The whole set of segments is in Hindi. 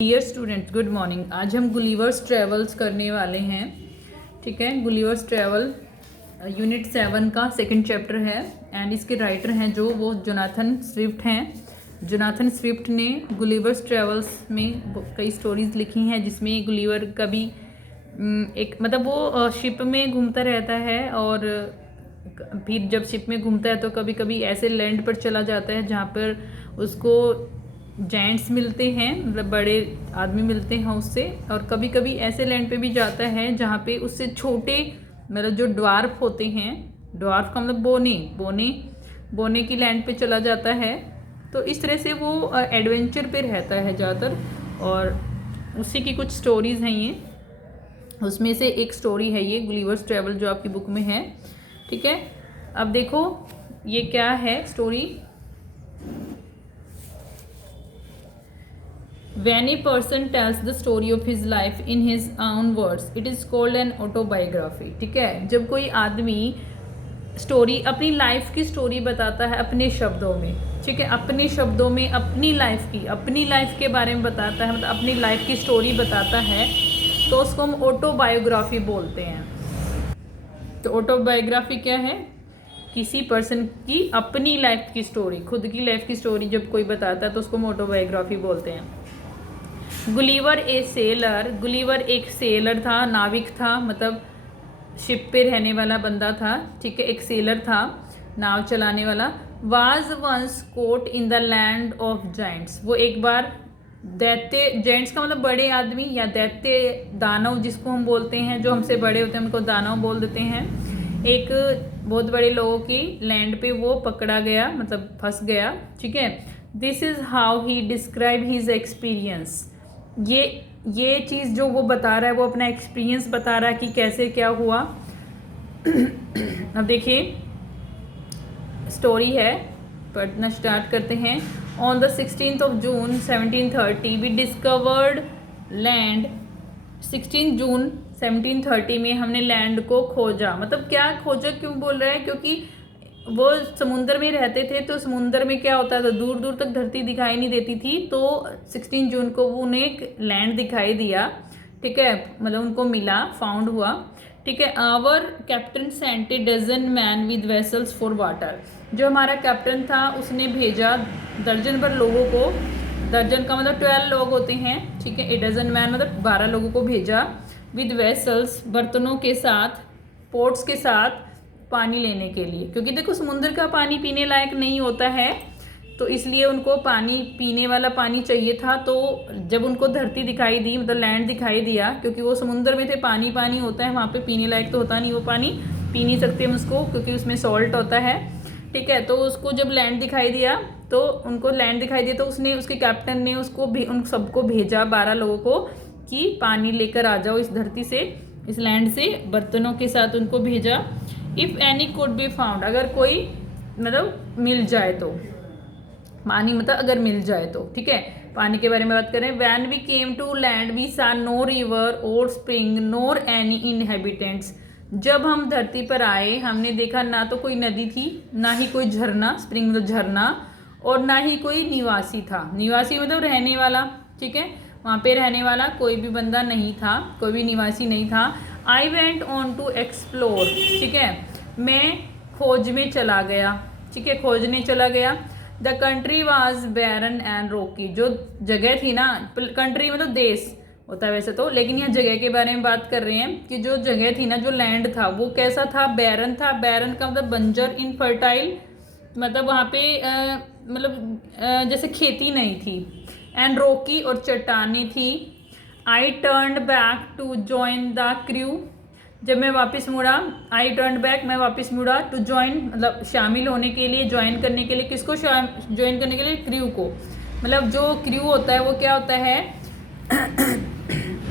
Dear students, good morning. आज हम गुलिवर्स ट्रेवल्स करने वाले हैं। ठीक है, गुलिवर्स ट्रेवल यूनिट 7 का सेकंड चैप्टर है एंड इसके राइटर हैं जो वो जोनाथन स्विफ्ट हैं। जोनाथन स्विफ्ट ने गुलिवर्स ट्रेवल्स में कई स्टोरीज लिखी हैं जिसमें गुलिवर कभी एक मतलब वो शिप में घूमता रहता है और फिर जब शिप में घूमता है तो कभी कभी ऐसे लैंड पर चला जाता है जहाँ पर उसको जायंट्स मिलते हैं, मतलब बड़े आदमी मिलते हैं उससे, और कभी कभी ऐसे लैंड पे भी जाता है जहाँ पे उससे छोटे मतलब जो ड्वार्फ होते हैं, ड्वार्फ का मतलब बोने बोने बोने की लैंड पे चला जाता है। तो इस तरह से वो एडवेंचर पे रहता है ज़्यादातर, और उसी की कुछ स्टोरीज़ हैं ये। उसमें से एक स्टोरी है ये गुलिवर्स ट्रेवल जो आपकी बुक में है। ठीक है, अब देखो ये क्या है story. When a person tells the story of his life in his own words, it is called an autobiography। ठीक है, जब कोई आदमी स्टोरी अपनी लाइफ की स्टोरी बताता है अपने शब्दों में, ठीक है, अपने शब्दों में अपनी लाइफ के बारे में बताता है, मतलब अपनी लाइफ की स्टोरी बताता है, तो उसको हम ऑटोबायोग्राफी बोलते हैं। तो ऑटोबायोग्राफी क्या है? किसी पर्सन की अपनी लाइफ की स्टोरी, खुद की लाइफ की स्टोरी जब कोई बताता है तो उसको हम ऑटोबायोग्राफी बोलते हैं। गुलिवर ए सेलर, गुलिवर एक सेलर था, नाविक था, मतलब शिप पे रहने वाला बंदा था। ठीक है, एक सेलर था, नाव चलाने वाला। Was once caught in the land of giants, वो एक बार दैत्य, जेंट्स का मतलब बड़े आदमी या दैत्य दानव जिसको हम बोलते हैं, जो हमसे बड़े होते हैं उनको दानव बोल देते हैं। एक बहुत बड़े लोगों की लैंड पे वो पकड़ा गया, मतलब फंस गया। ठीक है, this is how he describe his experience. ये चीज़ जो वो बता रहा है वो अपना एक्सपीरियंस बता रहा है कि कैसे क्या हुआ। अब देखिए स्टोरी है, पढ़ना स्टार्ट करते हैं। On the 16th of June 1730 we discovered land. 16 जून 1730 में हमने लैंड को खोजा। मतलब क्या खोजा क्यों बोल रहा है? क्योंकि वो समुंदर में रहते थे, तो समुंदर में क्या होता था, दूर दूर तक धरती दिखाई नहीं देती थी। तो 16 जून को वो उन्हें एक लैंड दिखाई दिया। ठीक है, मतलब उनको मिला, फाउंड हुआ। ठीक है, our captain sent a dozen man with vessels for water. जो हमारा कैप्टन था उसने भेजा दर्जन भर लोगों को, दर्जन का मतलब 12 लोग होते हैं। ठीक है, ए डजन मैन मतलब 12 लोगों को भेजा, विद वेसल्स बर्तनों के साथ, पोट्स के साथ, पानी लेने के लिए। क्योंकि देखो समुद्र का पानी पीने लायक नहीं होता है, तो इसलिए उनको पानी, पीने वाला पानी चाहिए था। तो जब उनको धरती दिखाई दी, मतलब लैंड दिखाई दिया, क्योंकि वो समुद्र में थे, पानी पानी होता है वहाँ पे, पीने लायक तो होता नहीं वो पानी, पी नहीं सकते हम उसको क्योंकि उसमें सॉल्ट होता है। ठीक है, तो उसको जब लैंड दिखाई दिया, तो उनको लैंड दिखाई दिया, तो उसने, उसके कैप्टन ने उसको उन सबको भेजा, 12 लोगों को, कि पानी लेकर आ जाओ इस धरती से, इस लैंड से, बर्तनों के साथ उनको भेजा। If any could be found, अगर कोई मतलब मिल जाए तो, पानी मतलब अगर मिल जाए तो। ठीक है, पानी के बारे में बात करें। When we came to land we saw no river or spring nor any inhabitants. जब हम धरती पर आए हमने देखा ना तो कोई नदी थी, ना ही कोई झरना, स्प्रिंग मतलब झरना, और ना ही कोई निवासी था। निवासी मतलब रहने वाला। ठीक है, वहाँ पे रहने वाला कोई भी बंदा नहीं था, कोई भी निवासी नहीं था। I went on to explore. ठीक है, मैं खोज में चला गया। ठीक है, खोजने चला गया। The country was barren and rocky. जो जगह थी ना, कंट्री मतलब देश होता है वैसे तो, लेकिन यहाँ जगह के बारे में बात कर रहे हैं कि जो जगह थी ना, जो लैंड था वो कैसा था? बैरन था। बैरन का मतलब बंजर, इनफर्टाइल, मतलब वहाँ पे जैसे खेती नहीं थी। एंड रॉकी, और चट्टाने थी। I turn back to join the crew. जब मैं वापस मुड़ा, आई टर्न बैक, मैं वापस मुड़ा, टू ज्वाइन मतलब शामिल होने के लिए, ज्वाइन करने के लिए। किसको ज्वाइन करने के लिए? क्रू को। मतलब जो क्रू होता है वो क्या होता है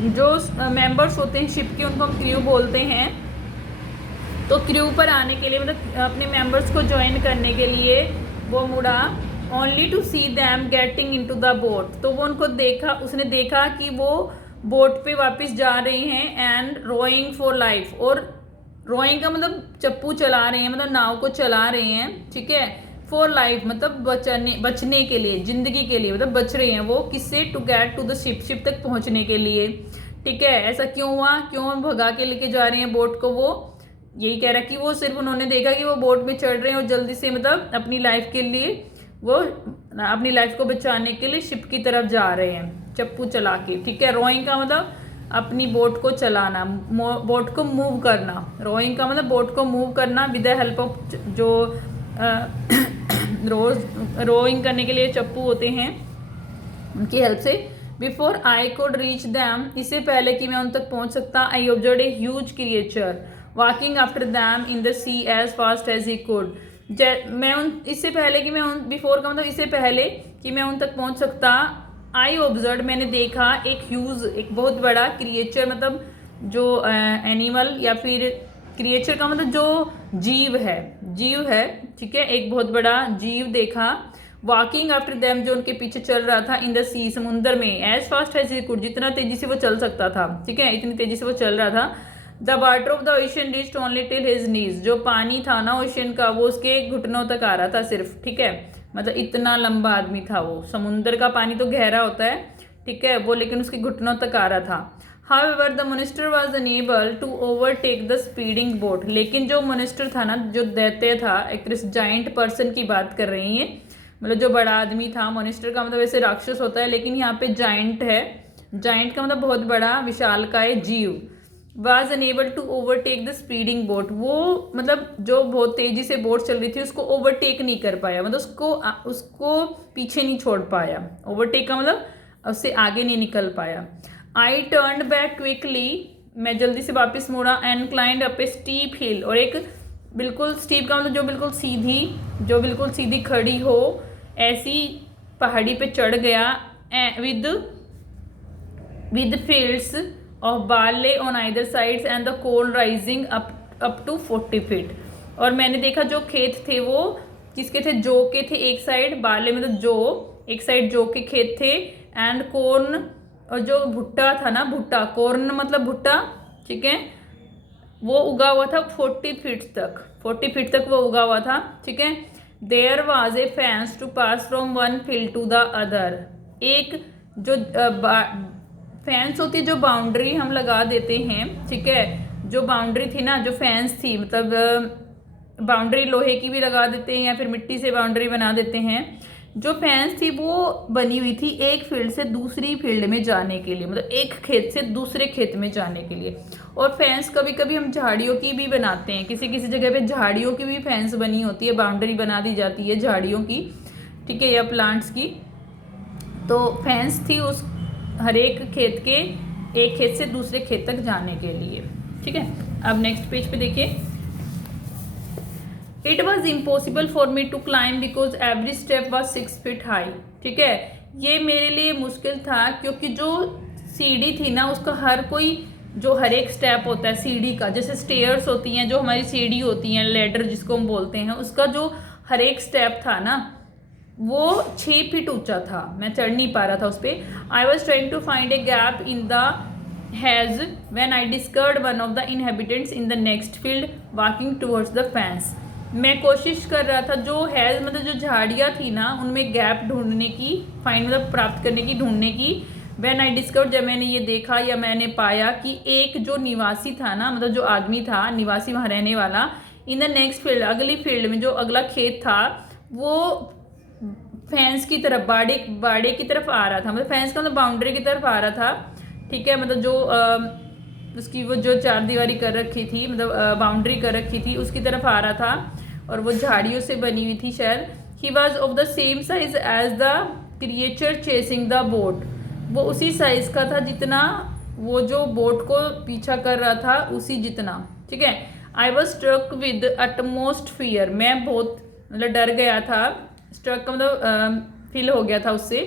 जो मेंबर्स होते हैं शिप के, उनको हम क्रू बोलते हैं। तो क्रू पर आने के लिए, मतलब अपने मेंबर्स को ज्वाइन करने के लिए वो मुड़ा। Only to see them getting into the boat. तो वो उनको देखा, उसने देखा कि वो बोट पे वापस जा रहे हैं। एंड रोइंग फॉर लाइफ, और रोइंग का मतलब चप्पू चला रहे हैं, मतलब नाव को चला रहे हैं। ठीक है, फॉर लाइफ मतलब बचने के लिए, जिंदगी के लिए, मतलब बच रहे हैं वो किससे, to get to the ship तक पहुंचने के लिए। ठीक है, ऐसा क्यों हुआ, क्यों भगा के लेके जा रहे हैं बोट को, वो यही कह रहा है कि वो सिर्फ उन्होंने देखा कि वो बोट में चढ़ रहे हैं और जल्दी से मतलब अपनी लाइफ के लिए, वो अपनी लाइफ को बचाने के लिए शिप की तरफ जा रहे हैं चप्पू चला के। ठीक है, रोइंग का मतलब अपनी बोट को चलाना, बोट को मूव करना। रोइंग का मतलब बोट को मूव करना विद द हेल्प ऑफ जो रोइंग करने के लिए चप्पू होते हैं उनकी हेल्प से। Before I could reach them, इससे पहले कि मैं उन तक पहुंच सकता, I observe a huge creature walking after them in the sea as fast as he could. मैं उन इससे पहले कि मैं उन बिफोर का मतलब इससे पहले कि मैं उन तक पहुंच सकता, आई ऑब्जर्व मैंने देखा एक ह्यूज, एक बहुत बड़ा क्रिएचर, मतलब जो एनिमल या फिर क्रिएचर का मतलब जो जीव है। ठीक है, एक बहुत बड़ा जीव देखा। वॉकिंग आफ्टर देम, जो उनके पीछे चल रहा था, इन द सी, समुंदर में, as fast as he could, जितना तेजी से वो चल सकता था। ठीक है, इतनी तेजी से वो चल रहा था। The water of the ocean reached only till his knees, जो पानी था ना ओशन का, वो उसके घुटनों तक आ रहा था सिर्फ। ठीक है, मतलब इतना लंबा आदमी था वो। समुंदर का पानी तो गहरा होता है, ठीक है, वो लेकिन उसके घुटनों तक आ रहा था। However, the minister was unable to overtake the speeding boat, लेकिन जो मिनिस्टर था ना, जो दैत्य था, एक जाइंट पर्सन की बात कर रही है, मतलब जो बड़ा आदमी था। मिनिस्टर का मतलब वैसे राक्षस होता है, लेकिन यहाँ पे जाइंट है। जाइंट का मतलब बहुत बड़ा विशालकाय जीव। Was unable to overtake the speeding boat, वो मतलब जो बहुत तेजी से बोट चल रही थी उसको ओवरटेक नहीं कर पाया, मतलब उसको पीछे नहीं छोड़ पाया। ओवरटेक का मतलब उससे आगे नहीं निकल पाया। आई टर्न बैक क्विकली, मैं जल्दी से वापस मुड़ा। And climbed up a steep hill, और एक बिल्कुल स्टीप का मतलब जो बिल्कुल सीधी खड़ी हो, ऐसी पहाड़ी पे चढ़ गया। With fields of barley on either side and the corn rising up to 40 feet. और मैंने देखा जो खेत थे वो किसके थे, जौ के थे एक साइड, बार्ले मतलब जौ, एक साइड जौ के खेत थे, एंड कॉर्न, और जो भुट्टा था ना, भुट्टा, कॉर्न मतलब भुट्टा, ठीक है, वो उगा हुआ था 40 फीट तक वो उगा हुआ था। ठीक है, there was a fence to pass from one field to the other, एक जो फेंस होती है, जो बाउंड्री हम लगा देते हैं। ठीक है, जो बाउंड्री थी ना, जो फेंस थी, मतलब बाउंड्री लोहे की भी लगा देते हैं या फिर मिट्टी से बाउंड्री बना देते हैं। जो फेंस थी वो बनी हुई थी एक फील्ड से दूसरी फील्ड में जाने के लिए, मतलब एक खेत से दूसरे खेत में जाने के लिए। और फेंस कभी कभी हम झाड़ियों की भी बनाते हैं, किसी किसी जगह पे झाड़ियों की भी फेंस बनी होती है, बाउंड्री बना दी जाती है झाड़ियों की, ठीक है, या प्लांट्स की। तो फेंस थी उस हर एक खेत के, एक खेत से दूसरे खेत तक जाने के लिए। ठीक है, अब नेक्स्ट पेज पे देखिए। It was impossible for me to climb because every step was 6 feet high. ठीक है, ये मेरे लिए मुश्किल था क्योंकि जो सीढ़ी थी ना, उसका हर एक स्टेप होता है सीढ़ी का, जैसे स्टेयर्स होती हैं, जो हमारी सीढ़ी होती हैं, लेडर जिसको हम बोलते हैं, उसका जो हर एक स्टेप था ना, वो 6 फीट ऊंचा था, मैं चढ़ नहीं पा रहा था उस पर। I was trying to find a gap in the hedge when I discovered one of the inhabitants in the next field walking towards the fence. मैं कोशिश कर रहा था जो हैज मतलब जो झाड़ियाँ थी ना, उनमें गैप ढूंढने की, फाइंड मतलब प्राप्त करने की, ढूंढने की। व्हेन आई डिस्कवर्ड, जब मैंने ये देखा या मैंने पाया कि एक जो निवासी था ना, मतलब जो आदमी था निवासी वहाँ रहने वाला, इन द नेक्स्ट फील्ड, अगली फील्ड में जो अगला खेत था, वो फेंस की तरफ, बाड़े की तरफ आ रहा था, मतलब फेंस का मतलब बाउंड्री की तरफ आ रहा था। ठीक है, मतलब जो उसकी वो जो चार दीवारी कर रखी थी, मतलब बाउंड्री कर रखी थी, उसकी तरफ आ रहा था, और वो झाड़ियों से बनी हुई थी शायद। He was of the same size as the creature chasing the boat, वो उसी साइज का था जितना वो जो बोट को पीछा कर रहा था, उसी जितना। ठीक है, I was struck with utmost fear, मैं बहुत मतलब डर गया था। स्ट्रक का मतलब फील हो गया था उससे,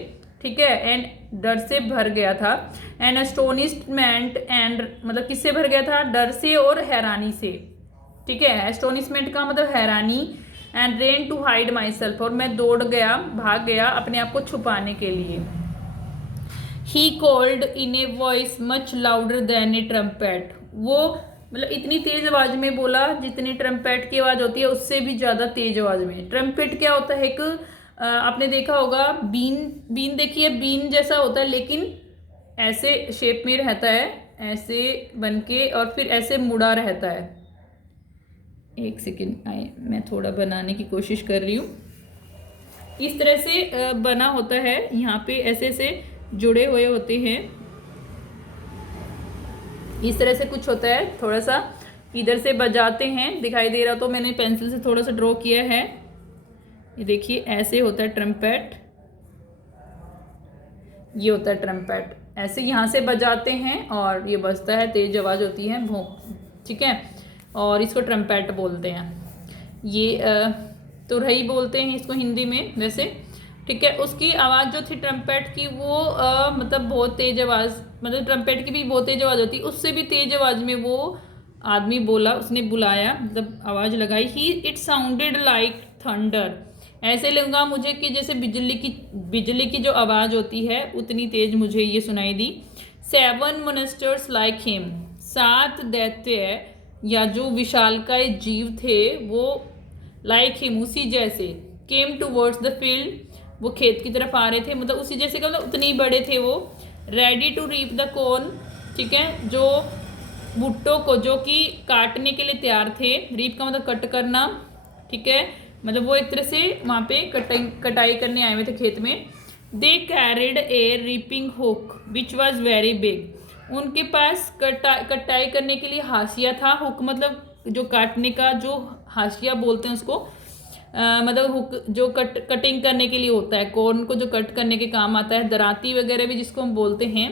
ठीक है, एंड डर से भर गया था। एंड एस्टोनिशमेंट, एंड मतलब किससे भर गया था, डर से और हैरानी से। ठीक है, एस्टोनिशमेंट का मतलब हैरानी। And ran to hide myself, और मैं भाग गया अपने आप को छुपाने के लिए। He called in a voice much louder than A trumpet, वो मतलब इतनी तेज आवाज में बोला जितनी ट्रम्पेट की आवाज होती है उससे भी ज्यादा तेज आवाज में। ट्रम्पेट क्या होता है, एक आपने देखा होगा बीन देखी है, बीन जैसा होता है लेकिन ऐसे शेप में रहता है, ऐसे बन के और फिर ऐसे मुड़ा रहता है। एक सेकेंड आए, मैं थोड़ा बनाने की कोशिश कर रही हूँ। इस तरह से बना होता है, यहाँ पे ऐसे ऐसे जुड़े हुए होते हैं, इस तरह से कुछ होता है। थोड़ा सा इधर से बजाते हैं, दिखाई दे रहा तो मैंने पेंसिल से थोड़ा सा ड्रॉ किया है। ये देखिए ऐसे होता है ट्रम्पेट, ये होता है ट्रम्पेट। ऐसे यहाँ से बजाते हैं और ये बजता है, तेज आवाज़ होती है भोंक, ठीक है। और इसको ट्रम्पेट बोलते हैं। ये तुरही बोलते हैं इसको हिंदी में वैसे, ठीक है। उसकी आवाज़ जो थी ट्रम्पेट की वो मतलब बहुत तेज आवाज़, मतलब ट्रम्पेट की भी बहुत तेज आवाज़ होती, उससे भी तेज आवाज़ में वो आदमी बोला, उसने बुलाया, मतलब आवाज़ लगाई। इट साउंडेड लाइक थंडर, ऐसे लगा मुझे कि जैसे बिजली की जो आवाज़ होती है उतनी तेज मुझे ये सुनाई दी। 7 मोनेस्टर्स लाइक हिम, 7 दैत्य या जो विशालकाय जीव थे वो लाइक हिम उसी जैसे, केम टूवर्ड्स द फील्ड, वो खेत की तरफ आ रहे थे, मतलब उसी जैसे का, मतलब उतनी बड़े थे वो। Ready to reap the corn, ठीक है, जो भुट्टो को जो कि काटने के लिए तैयार थे। रीप का मतलब कट करना, ठीक है, मतलब वो एक तरह से वहाँ पे कटाई करने आए हुए थे खेत में। दे carried A reaping hook which was very big, उनके पास कटाई करने के लिए हाशिया था। हुक मतलब जो काटने का जो हाशिया बोलते हैं उसको, मतलब हुक जो कटिंग करने के लिए होता है, कॉर्न को जो कट करने के काम आता है, दराती वगैरह भी जिसको हम बोलते हैं।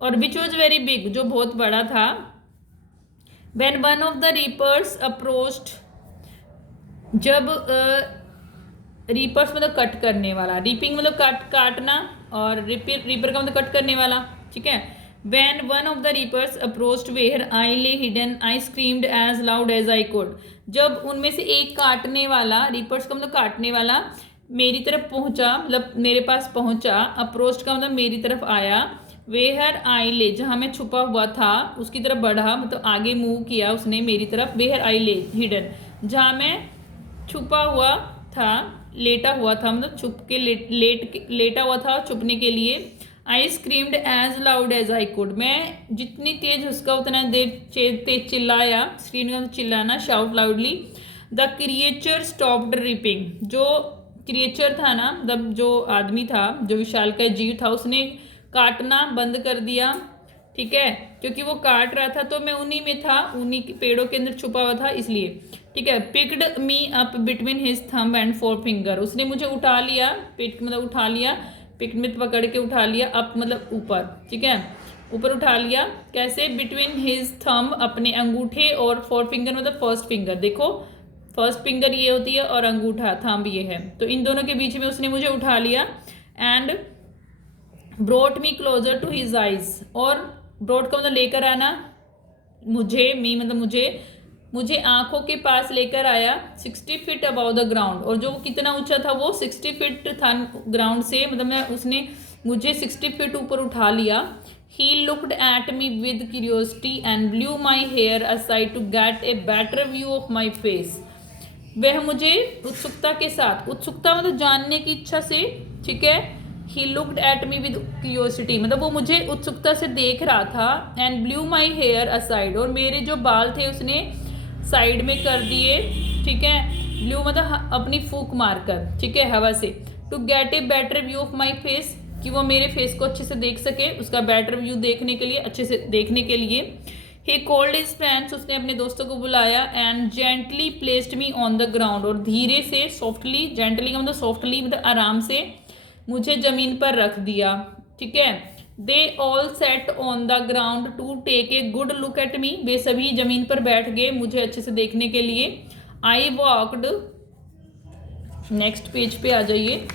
और विच वॉज वेरी बिग, जो बहुत बड़ा था। When one of the reapers approached, जब रीपर्स मतलब कट करने वाला, रीपिंग मतलब काटना, और रीपर का मतलब कट करने वाला, ठीक है। When one of the reapers approached where I lay hidden I screamed as loud as I could, जब उनमें से एक काटने वाला, रीपर्स का मतलब काटने वाला, मेरी तरफ पहुंचा, मतलब मेरे पास पहुंचा, अप्रोच्ड का मतलब मेरी तरफ आया, वेयर आई ले जहाँ मैं छुपा हुआ था उसकी तरफ बढ़ा, मतलब आगे मूव किया उसने मेरी तरफ। वेयर आई ले हिडन, जहाँ मैं छुपा हुआ था, लेटा हुआ था, मतलब छुप के लेटा हुआ था छुपने के लिए। I screamed as loud as I could, मैं जितनी तेज उसका उतना देर तेज चिल्लाया, स्क्रीन का चिल्लाना, shout loudly. The creature stopped ripping, जो क्रिएचर था ना, मतलब जो आदमी था, जो विशालकाय जीव था, उसने काटना बंद कर दिया, ठीक है, क्योंकि वो काट रहा था तो मैं उन्हीं में था, उन्हीं के पेड़ों के अंदर छुपा हुआ था इसलिए, ठीक है। Picked me up between his thumb and forefinger, उसने मुझे उठा लिया, पिक मतलब उठा लिया, पिक में पकड़ के उठा लिया, अप मतलब ऊपर, ठीक है, ऊपर उठा लिया। कैसे? बिटवीन हिज थंब, अपने अंगूठे, और फोरफिंगर मतलब फर्स्ट फिंगर, देखो फर्स्ट फिंगर ये होती है और अंगूठा थंब ये है, तो इन दोनों के बीच में उसने मुझे उठा लिया। And brought me closer to his eyes, और ब्रोट का मतलब लेकर आना, मुझे मी मतलब मुझे आंखों के पास लेकर आया। 60 फीट अबाउ द ग्राउंड, और जो कितना ऊंचा था वो 60 फीट था ग्राउंड से, मतलब मैं उसने मुझे 60 फीट ऊपर उठा लिया। He looked at me with curiosity and blew my hair aside to get a better view of my face, वह मुझे उत्सुकता के साथ, उत्सुकता मतलब जानने की इच्छा से, ठीक है। He looked at me with curiosity, मतलब वो मुझे उत्सुकता से देख रहा था। And blew my hair aside, और मेरे जो बाल थे उसने साइड में कर दिए, ठीक है। ब्लू मतलब अपनी फूंक मारकर, ठीक है, हवा से। To get a better view of my face, कि वो मेरे फेस को अच्छे से देख सके, उसका बेटर व्यू देखने के लिए, अच्छे से देखने के लिए। ही कॉल्ड हिज फ्रेंड्स, उसने अपने दोस्तों को बुलाया। And gently placed me on the ground, और धीरे से, सॉफ्टली, जेंटली का मतलब सॉफ्टली मतलब आराम से मुझे ज़मीन पर रख दिया, ठीक है। They all set on the ground to take a good look at me, वे सभी ज़मीन पर बैठ गए मुझे अच्छे से देखने के लिए। आई वॉकड, नेक्स्ट पेज पे आ जाइए।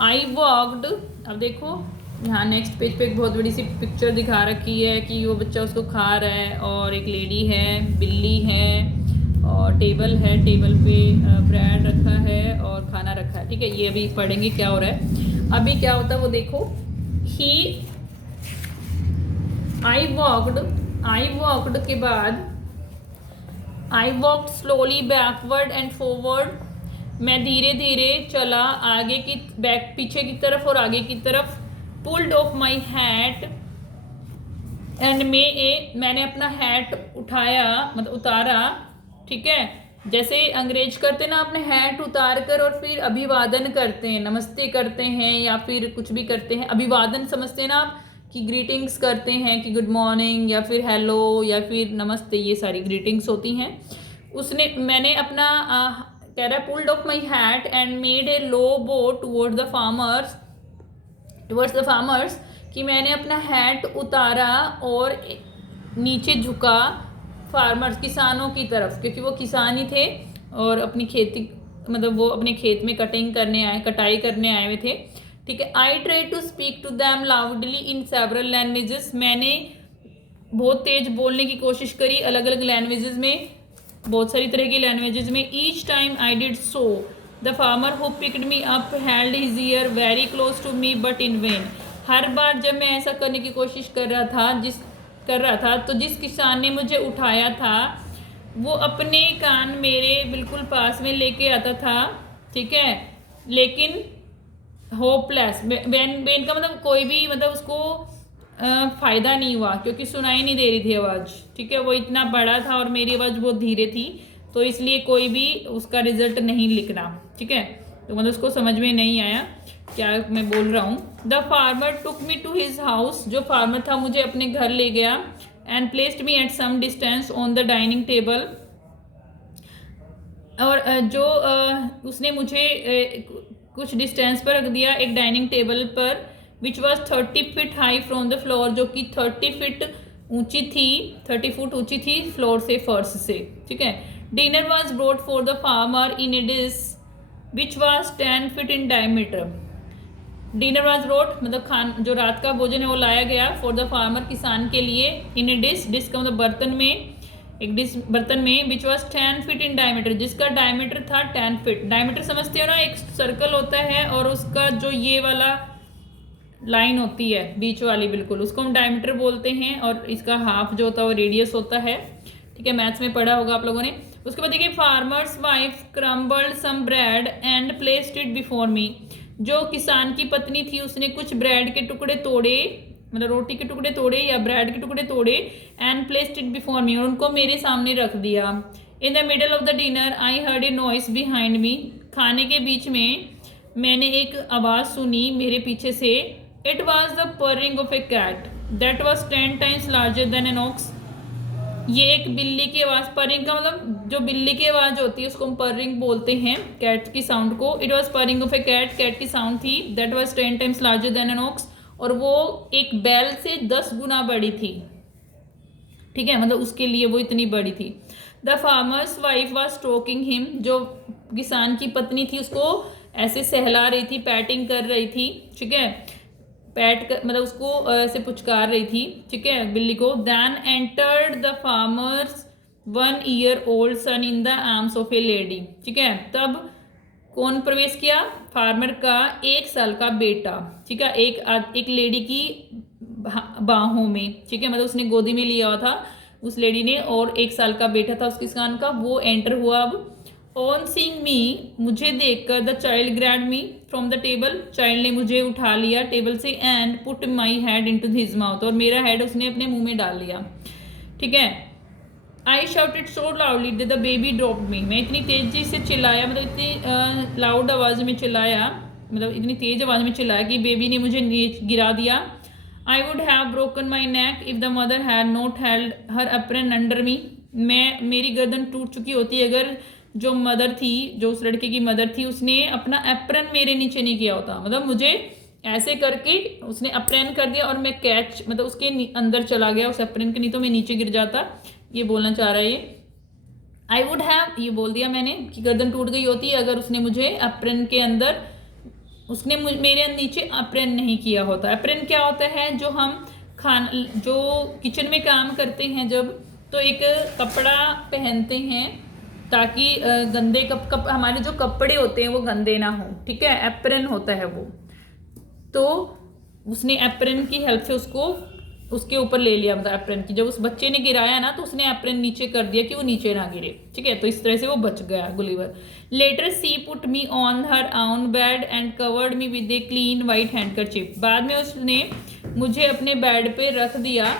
आई वॉकड, अब देखो यहाँ नेक्स्ट पेज पे एक बहुत बड़ी सी पिक्चर दिखा रखी है कि वो बच्चा उसको खा रहा है, और एक लेडी है, बिल्ली है, और टेबल है, टेबल पे ब्रेड रखा है और खाना रखा है, ठीक है। ये अभी पढ़ेंगे क्या हो रहा है। अभी क्या होता है वो देखो। आई वॉकड आई वॉकड के बाद I walked slowly backward and forward, मैं धीरे धीरे चला आगे की बैक पीछे की तरफ और आगे की तरफ। Pulled off my hat and मैंने अपना हैट उठाया मतलब उतारा, ठीक है। जैसे अंग्रेज करते ना अपने हैट उतार कर और फिर अभिवादन करते हैं, नमस्ते करते हैं या फिर कुछ भी करते हैं, अभिवादन समझते हैं ना आप कि ग्रीटिंग्स करते हैं कि गुड मॉर्निंग या फिर हेलो या फिर नमस्ते, ये सारी ग्रीटिंग्स होती हैं। मैंने अपना कह रहा है pulled off my hat and made a low bow towards the farmers कि मैंने अपना हैट उतारा और नीचे झुका फार्मर्स किसानों की तरफ, क्योंकि वो किसान ही थे और अपनी खेती मतलब वो अपने खेत में कटाई करने आए हुए थे, ठीक है। I try to speak to them loudly in several languages, मैंने बहुत तेज बोलने की कोशिश करी अलग अलग लैंग्वेजेस में, बहुत सारी तरह की लैंग्वेजेस में। Each time I did so the farmer who picked me up held his ear very close to me but in vain, हर बार जब मैं ऐसा करने की कोशिश कर रहा था तो जिस किसान ने मुझे उठाया था वो अपने कान मेरे बिल्कुल पास में लेके आता था, ठीक है, लेकिन होपलेस, बेन का मतलब कोई भी मतलब उसको फ़ायदा नहीं हुआ क्योंकि सुनाई नहीं दे रही थी आवाज़, ठीक है। वो इतना बड़ा था और मेरी आवाज़ बहुत धीरे थी, तो इसलिए कोई भी उसका रिजल्ट नहीं लिखना, ठीक है। तो मतलब उसको समझ में नहीं आया क्या मैं बोल रहा हूँ। The farmer took me to his house, जो फार्मर था मुझे अपने घर ले गया, and placed me at some distance on the dining table, और जो उसने मुझे कुछ डिस्टेंस पर रख दिया एक डाइनिंग टेबल पर, which was 30 feet high from the floor, जो कि 30 फुट ऊंची थी फ्लोर से, फर्श से, ठीक है। Dinner was brought for the farmer in a dish which was 10 feet in diameter, dinner was brought मतलब जो रात का भोजन है वो लाया गया फॉर द फार्मर किसान के लिए, इन ए डिश का मतलब बर्तन में विच वॉज 10 फीट इन डायमीटर, जिसका डायमीटर था 10 फीट। डायमीटर समझते हो ना, एक सर्कल होता है और उसका जो ये वाला लाइन होती है बीच वाली बिल्कुल, उसको हम डायमीटर बोलते हैं, और इसका हाफ जो होता है वो रेडियस होता है, ठीक है। मैथ्स में पढ़ा होगा आप लोगों ने। उसके बाद देखिए farmer's wife crumbled some bread and placed it before me, जो किसान की पत्नी थी उसने कुछ ब्रेड के टुकड़े तोड़े, मतलब रोटी के टुकड़े तोड़े या ब्रेड के टुकड़े तोड़े, एंड प्लेस्ड इट बिफोर मी, और उनको मेरे सामने रख दिया। In the middle of the dinner I heard a noise behind me, खाने के बीच में मैंने एक आवाज़ सुनी मेरे पीछे से। It was the purring of a cat that was 10 times larger than an ox, ये एक बिल्ली की आवाज़, पर्रिंग का मतलब जो बिल्ली की आवाज़ होती है उसको हम पर्रिंग बोलते हैं, कैट की साउंड को। It was purring of a cat, cat की साउंड थी। That was 10 times larger than an ox, और वो एक बैल से 10 गुना बड़ी थी, ठीक है, मतलब उसके लिए वो इतनी बड़ी थी। The farmer's wife was stroking him, जो किसान की पत्नी थी उसको ऐसे सहला रही थी, पैटिंग कर रही थी, ठीक है, मतलब उसको ऐसे पुचकार रही थी, ठीक है, बिल्ली को। Then entered the farmer's 1 year old son in the arms of a lady, ठीक है। तब कौन प्रवेश किया? फार्मर का 1 साल का बेटा, ठीक है, एक लेडी की बाहों में, ठीक है, मतलब उसने गोदी में लिया हुआ था उस लेडी ने, और 1 साल का बेटा था उस किसान का, वो एंटर हुआ। अब ऑन सीइंग मी, मुझे देखकर, the child grabbed me from the table, child ने मुझे उठा लिया टेबल से, and put my head into his mouth, और मेरा हेड उसने अपने मुंह में डाल लिया, ठीक है। I shouted so loudly that the baby dropped मी, मैं इतनी तेजी से चिल्लाया, मतलब इतनी लाउड आवाज़ में चिल्लाया, मतलब इतनी तेज आवाज़ में चिल्लाया कि बेबी ने मुझे गिरा दिया। I would have broken my neck if the mother had not held her apron under मी, मेरी गर्दन टूट चुकी होती अगर जो मदर थी, जो उस लड़के की मदर थी, उसने अपना एप्रन मेरे नीचे नहीं किया होता, मतलब मुझे ऐसे करके उसने एप्रन कर दिया और मैं कैच मतलब उसके अंदर चला गया उस एप्रन के, नहीं तो मैं नीचे गिर जाता, ये बोलना चाह रहा है ये। आई वुड हैव, ये बोल दिया मैंने कि गर्दन टूट गई होती अगर उसने मुझे एप्रन के अंदर, उसने मेरे नीचे एप्रन नहीं किया होता। एप्रन क्या होता है? जो हम जो किचन में काम करते हैं जब, तो एक कपड़ा पहनते हैं ताकि गंदे हमारे जो कपड़े होते हैं वो गंदे ना हो, ठीक है, एप्रन होता है वो। तो उसने एप्रन की हेल्प से उसको उसके ऊपर ले लिया, मतलब एप्रन की। जब उस बच्चे ने गिराया ना तो उसने एप्रन नीचे कर दिया कि वो नीचे ना गिरे, ठीक है। तो इस तरह से वो बच गया Gulliver. Later she put me on her own bed and covered me with a clean white handkerchief. बाद में उसने मुझे अपने बेड पे रख दिया,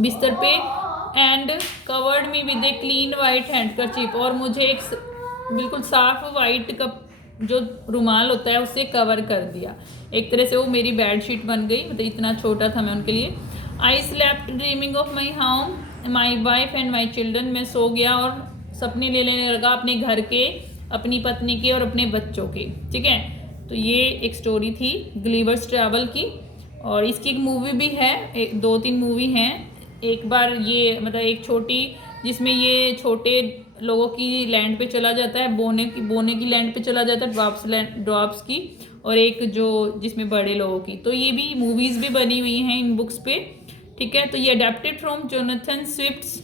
बिस्तर पे, and covered me with a clean white handkerchief, और मुझे एक बिल्कुल साफ वाइट का जो रुमाल होता है उससे कवर कर दिया। एक तरह से वो मेरी बेडशीट बन गई, मतलब इतना छोटा था मैं उनके लिए। I slept dreaming of my home, my wife and my children. मैं सो गया और सपने ले लेने लगा अपने घर के, अपनी पत्नी के और अपने बच्चों के, ठीक है। तो ये एक स्टोरी थी गुलिवर्स ट्रैवल की। और इसकी एक मूवी भी है, एक 2-3 मूवी हैं। एक बार ये मतलब एक छोटी, जिसमें ये छोटे लोगों की लैंड पे चला जाता है, बोने की लैंड पे चला जाता है, ड्वार्फ्स की, और एक जो जिसमें बड़े लोगों की। तो ये भी मूवीज़ भी बनी हुई हैं इन बुक्स पे, ठीक है। तो ये adapted from Jonathan Swift's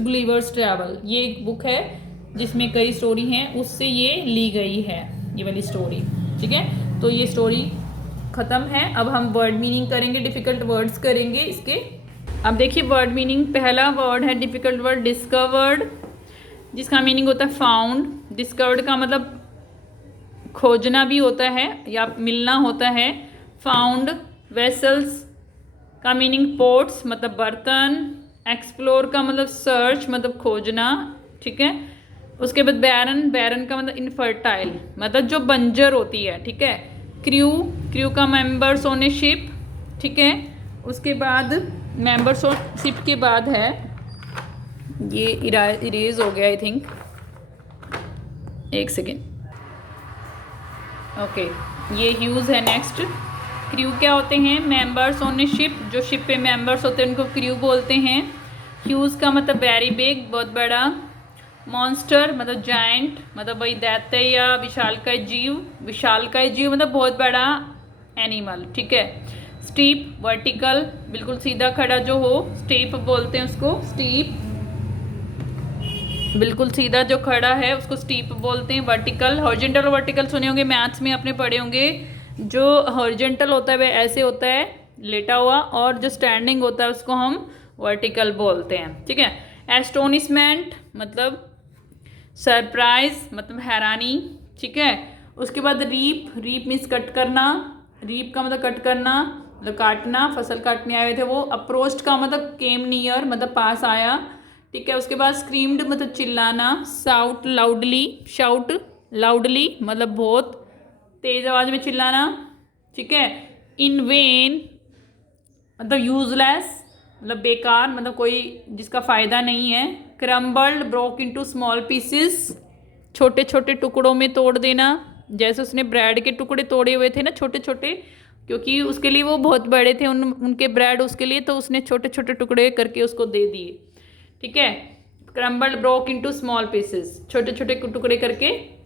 Gulliver's travel. ये एक बुक है जिसमें कई स्टोरी हैं, उससे ये ली गई है ये वाली स्टोरी, ठीक है। तो ये स्टोरी ख़त्म है। अब हम वर्ड मीनिंग करेंगे, डिफ़िकल्ट वर्ड्स करेंगे इसके। अब देखिए वर्ड मीनिंग, पहला वर्ड है डिफ़िकल्ट वर्ड डिस्कवर्ड, जिसका मीनिंग होता है फाउंड। डिस्कवर्ड का मतलब खोजना भी होता है या मिलना होता है। फाउंड। वेसल्स का मीनिंग पोट्स, मतलब बर्तन। एक्सप्लोर का मतलब सर्च, मतलब खोजना, ठीक है। उसके बाद बैरन का मतलब इनफर्टाइल, मतलब जो बंजर होती है, ठीक है। क्रू का मेंबर्स ऑन ए शिप, ठीक है। उसके बाद मेंबर्स ऑन शिप के बाद है ये इरेज हो गया आई थिंक, एक सेकेंड, ओके। ये ह्यूज है नेक्स्ट। क्रू क्या होते हैं? मेंबर्स ऑन ए शिप, जो शिप पे मेंबर्स होते हैं उनको क्रू बोलते हैं। ह्यूज का मतलब वेरी बिग, बहुत बड़ा। मॉन्स्टर मतलब जायंट, मतलब वही दैत्य या विशालकाय जीव मतलब बहुत बड़ा एनिमल, ठीक है। स्टीप वर्टिकल, बिल्कुल सीधा खड़ा जो हो, स्टीप बोलते हैं उसको। स्टीप बिल्कुल सीधा जो खड़ा है उसको स्टीप बोलते हैं। वर्टिकल, हॉरिजॉन्टल और वर्टिकल सुने होंगे, मैथ्स में आपने पढ़े होंगे। जो हॉरिजॉन्टल होता है वह ऐसे होता है लेटा हुआ, और जो स्टैंडिंग होता है उसको हम वर्टिकल बोलते हैं, ठीक है। एस्टोनिशमेंट मतलब सरप्राइज, मतलब हैरानी, ठीक है। उसके बाद रीप मीन्स कट करना। रीप का मतलब कट करना, मतलब काटना, फसल काटने आए थे वो। अप्रोच्ड का मतलब केम नियर, मतलब पास आया, ठीक है। उसके बाद स्क्रीम्ड मतलब चिल्लाना। शाउट लाउडली मतलब बहुत तेज आवाज में चिल्लाना, ठीक है। इन वेन मतलब यूजलेस, मतलब बेकार, मतलब कोई जिसका फ़ायदा नहीं है। Crumbled broke into small pieces, छोटे छोटे टुकड़ों में तोड़ देना। जैसे उसने ब्रेड के टुकड़े तोड़े हुए थे ना छोटे छोटे, क्योंकि उसके लिए वो बहुत बड़े थे उनके ब्रेड उसके लिए, तो उसने छोटे छोटे टुकड़े करके उसको दे दिए, ठीक है। Crumbled broke into small pieces, छोटे छोटे टुकड़े करके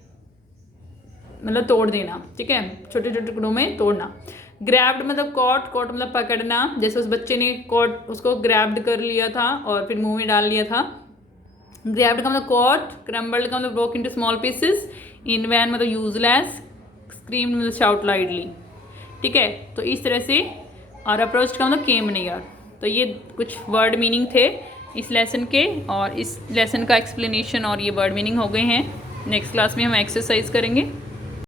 मतलब तोड़ देना, ठीक है, छोटे छोटे टुकड़ों में तोड़ना। ग्रैब्ड मतलब कॉट मतलब पकड़ना। जैसे उस बच्चे ने कॉट उसको ग्रैब्ड कर लिया था और फिर मुंह में डाल लिया था। ग्रैब्ड का मतलब कॉट, क्रम्बल्ड का मतलब ब्रोक इनटू स्मॉल पीसेस, इन वैन मतलब यूजलेस, स्क्रीम्ड मतलब शाउट लाउडली, ठीक है। तो इस तरह से, और अप्रोच का मतलब केम नियर। तो ये कुछ वर्ड मीनिंग थे इस लेसन के, और इस लेसन का एक्सप्लेनेशन और ये वर्ड मीनिंग हो गए हैं। नेक्स्ट क्लास में हम एक्सरसाइज करेंगे।